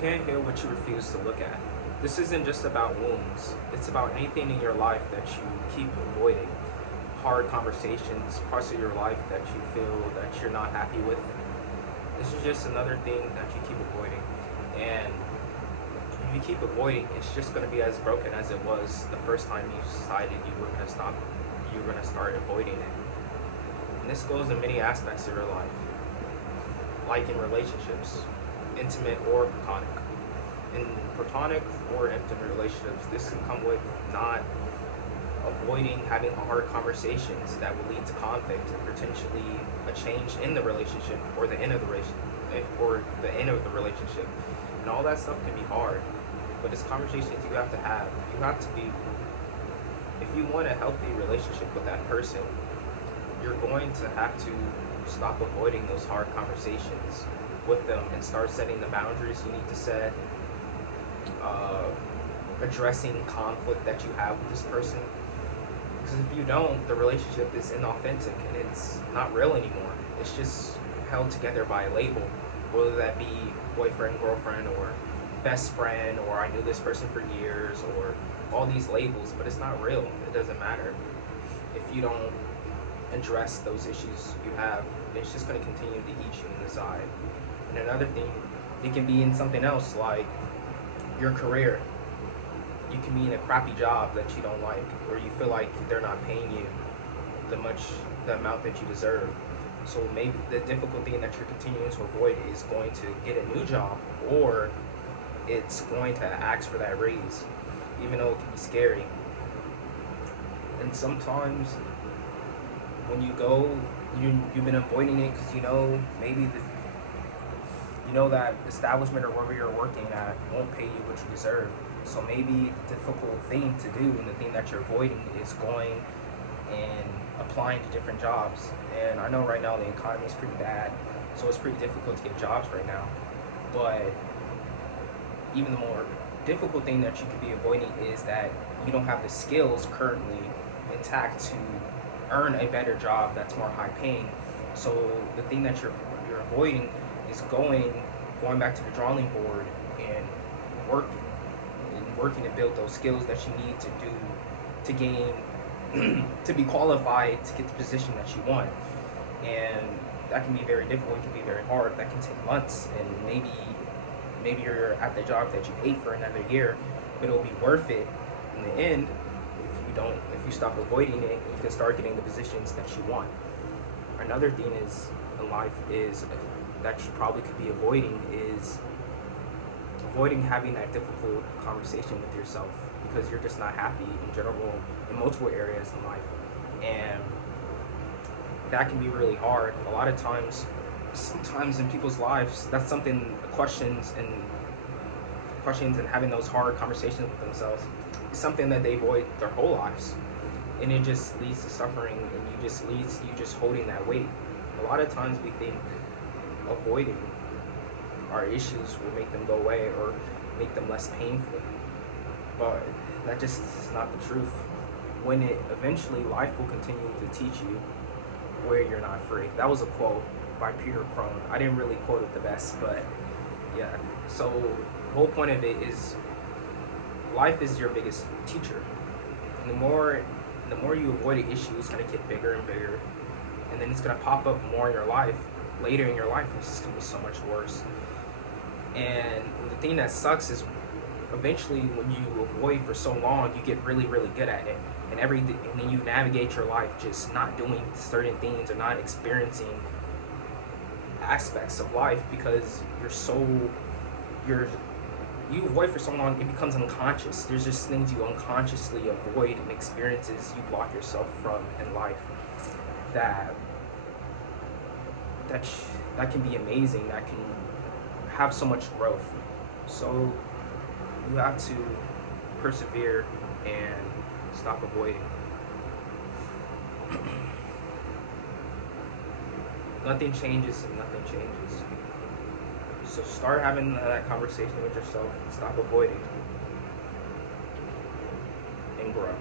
can't heal what you refuse to look at. This isn't just about wounds. It's about anything in your life that you keep avoiding. Hard conversations, parts of your life that you feel that you're not happy with. This is just another thing that you keep avoiding. And if you keep avoiding, it's just going to be as broken as it was the first time you decided you were going to start avoiding it. And this goes in many aspects of your life, like in relationships, intimate or platonic. In platonic or intimate relationships, this can come with not avoiding having hard conversations that will lead to conflict and potentially a change in the relationship or the end of the relationship. And all that stuff can be hard, but it's conversations you have to have. You have to be, if you want a healthy relationship with that person, you're going to have to stop avoiding those hard conversations with them and start setting the boundaries you need to set, addressing conflict that you have with this person. Because if you don't, the relationship is inauthentic and it's not real anymore. It's just held together by a label, whether that be boyfriend, girlfriend, or best friend, or I knew this person for years, or all these labels, but it's not real. It doesn't matter. If you don't address those issues you have, it's just going to continue to eat you in the side. And another thing, it can be in something else, like your career. You can be in a crappy job that you don't like, or you feel like they're not paying you the amount that you deserve. So maybe the difficult thing that you're continuing to avoid is going to get a new job, or it's going to ask for that raise, even though it can be scary. And sometimes when you go, you've been avoiding it because you know maybe that establishment or wherever you're working at won't pay you what you deserve. So maybe the difficult thing to do and the thing that you're avoiding is going and applying to different jobs. And I know right now the economy is pretty bad, so it's pretty difficult to get jobs right now. But even the more difficult thing that you could be avoiding is that you don't have the skills currently intact to earn a better job that's more high paying. So the thing that you're avoiding is going back to the drawing board and working to build those skills that you need to do to gain to be qualified to get the position that you want. And that can be very difficult, it can be very hard, that can take months, and maybe you're at the job that you hate for another year, but it'll be worth it in the end if you stop avoiding it. You can start getting the positions that you want. Another thing is in life is that you probably could be avoiding is avoiding having that difficult conversation with yourself, because you're just not happy in general in multiple areas in life, and that can be really hard. A lot of times, sometimes in people's lives, that's something questions and having those hard conversations with themselves is something that they avoid their whole lives, and it just leads to suffering, and you just holding that weight. A lot of times we think avoiding our issues will make them go away or make them less painful, but that just is not the truth. When it eventually, life will continue to teach you where you're not free. That was a quote by Peter Crone. I didn't really quote it the best, but yeah. So the whole point of it is life is your biggest teacher. And the more you avoid an issue, it's going to get bigger and bigger, and then it's going to pop up more in your life later in your life, and it's just going to be so much worse. And the thing that sucks is eventually when you avoid for so long, you get really, really good at it, and then you navigate your life just not doing certain things or not experiencing aspects of life because you avoid for so long, it becomes unconscious. There's just things you unconsciously avoid and experiences you block yourself from in life that can be amazing, that can have so much growth. So you have to persevere and stop avoiding. Nothing changes and nothing changes. So start having that conversation with yourself, stop avoiding, and grow.